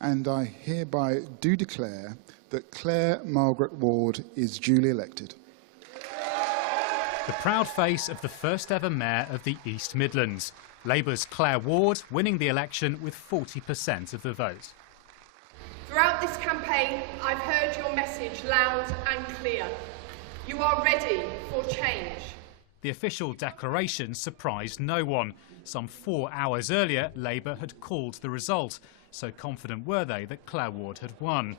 and I hereby do declare that Claire Margaret Ward is duly elected. The proud face of the first ever mayor of the East Midlands. Labour's Claire Ward winning the election with 40% of the vote. Throughout this campaign, I've heard your message loud and clear. You are ready for change. The official declaration surprised no one. Some 4 hours earlier, Labour had called the result. So confident were they that Claire Ward had won.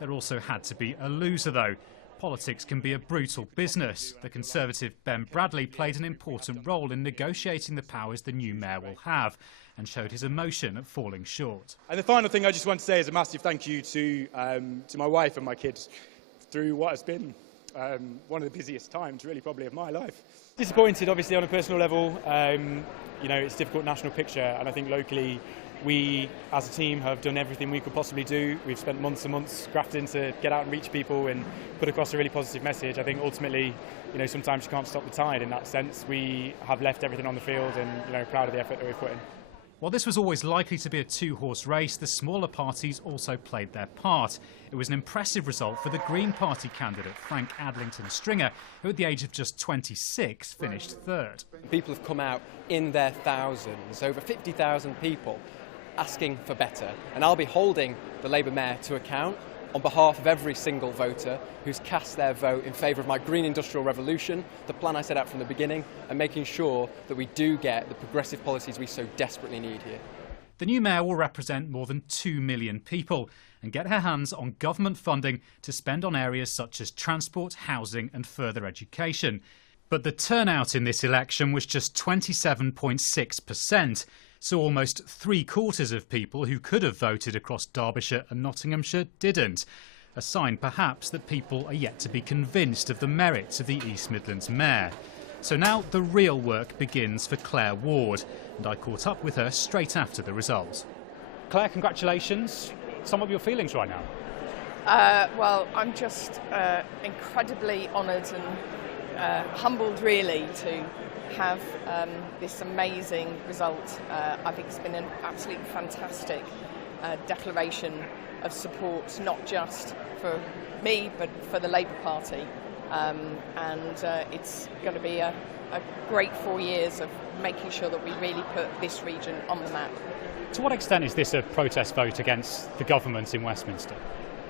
There also had to be a loser, though. Politics can be a brutal business. The Conservative Ben Bradley played an important role in negotiating the powers the new mayor will have and showed his emotion at falling short. And the final thing I just want to say is a massive thank you to my wife and my kids through what has been one of the busiest times, really, probably of my life. Disappointed, obviously, on a personal level. You know, it's a difficult national picture, and I think locally we, as a team, have done everything we could possibly do. We've spent months and months grafting to get out and reach people and put across a really positive message. I think ultimately, you know, sometimes you can't stop the tide in that sense. We have left everything on the field and, you know, proud of the effort that we've put in. While this was always likely to be a two-horse race, the smaller parties also played their part. It was an impressive result for the Green Party candidate, Frank Adlington Stringer, who at the age of just 26 finished third. People have come out in their thousands, over 50,000 people, asking for better. And I'll be holding the Labour mayor to account on behalf of every single voter who's cast their vote in favour of my green industrial revolution, the plan I set out from the beginning, and making sure that we do get the progressive policies we so desperately need here. The new mayor will represent more than 2 million people and get her hands on government funding to spend on areas such as transport, housing and further education. But the turnout in this election was just 27.6%. So almost 3/4 of people who could have voted across Derbyshire and Nottinghamshire didn't. A sign perhaps that people are yet to be convinced of the merits of the East Midlands mayor. So now the real work begins for Claire Ward, and I caught up with her straight after the result. Claire, congratulations. Sum up your feelings right now. Well, I'm just incredibly honoured and humbled, really, to have this amazing result. I think it's been an absolutely fantastic declaration of support, not just for me, but for the Labour Party. And it's going to be a great 4 years of making sure that we really put this region on the map. To what extent is this a protest vote against the government in Westminster?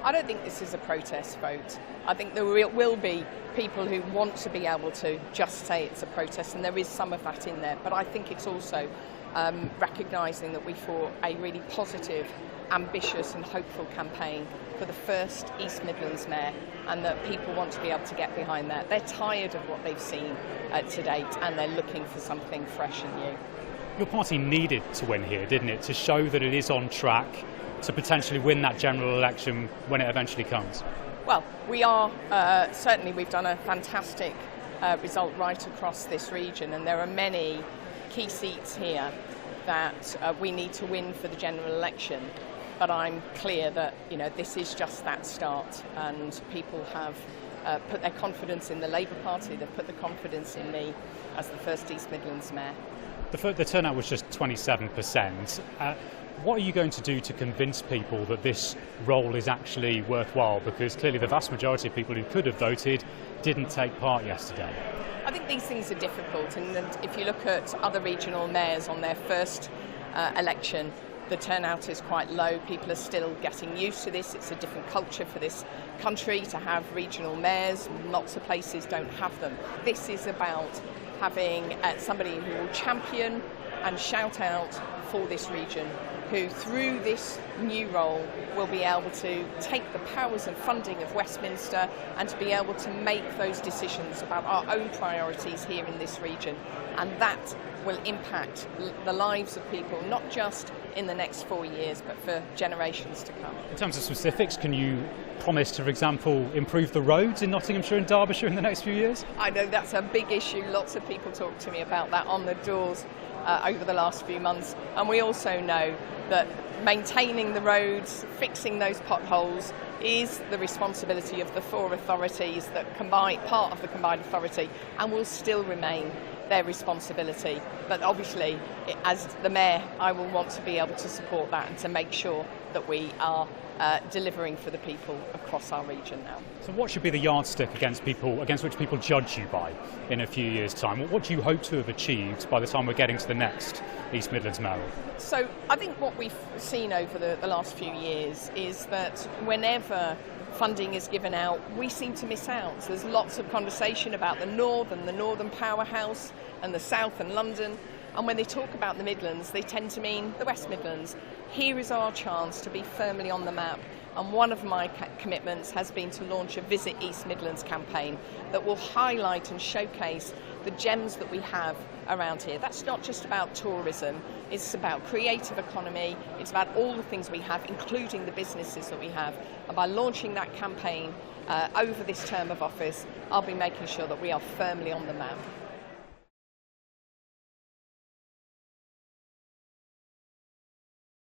I don't think this is a protest vote. I think there will be people who want to be able to just say it's a protest, and there is some of that in there. But I think it's also recognising that we fought a really positive, ambitious and hopeful campaign for the first East Midlands mayor, and that people want to be able to get behind that. They're tired of what they've seen to date, and they're looking for something fresh and new. Your party needed to win here, didn't it, to show that it is on track to potentially win that general election when it eventually comes? Well, we are, certainly we've done a fantastic result right across this region, and there are many key seats here that we need to win for the general election. But I'm clear that, you know, this is just that start, and people have put their confidence in the Labour Party, they've put the confidence in me as the first East Midlands mayor. The turnout was just 27%. What are you going to do to convince people that this role is actually worthwhile? Because clearly the vast majority of people who could have voted didn't take part yesterday. I think these things are difficult, and if you look at other regional mayors on their first election, the turnout is quite low. People are still getting used to this. It's a different culture for this country to have regional mayors. Lots of places don't have them. This is about having somebody who will champion and shout out for this region, who through this new role will be able to take the powers and funding of Westminster and to be able to make those decisions about our own priorities here in this region. And that will impact the lives of people, not just in the next 4 years, but for generations to come. In terms of specifics, can you promise to, for example, improve the roads in Nottinghamshire and Derbyshire in the next few years? I know that's a big issue. Lots of people talk to me about that on the doors over the last few months. And we also know that maintaining the roads, fixing those potholes, is the responsibility of the 4 authorities that combine, part of the combined authority, and will still remain their responsibility. But obviously, as the Mayor, I will want to be able to support that and to make sure that we are delivering for the people across our region now. So what should be the yardstick against which people judge you by in a few years' time? What do you hope to have achieved by the time we're getting to the next East Midlands Mayoral? So I think what we've seen over the last few years is that whenever funding is given out, we seem to miss out. So there's lots of conversation about the North and the Northern Powerhouse and the South and London. And when they talk about the Midlands, they tend to mean the West Midlands. Here is our chance to be firmly on the map. And one of my commitments has been to launch a Visit East Midlands campaign that will highlight and showcase the gems that we have around here. That's not just about tourism, it's about creative economy, it's about all the things we have, including the businesses that we have. And by launching that campaign over this term of office, I'll be making sure that we are firmly on the map.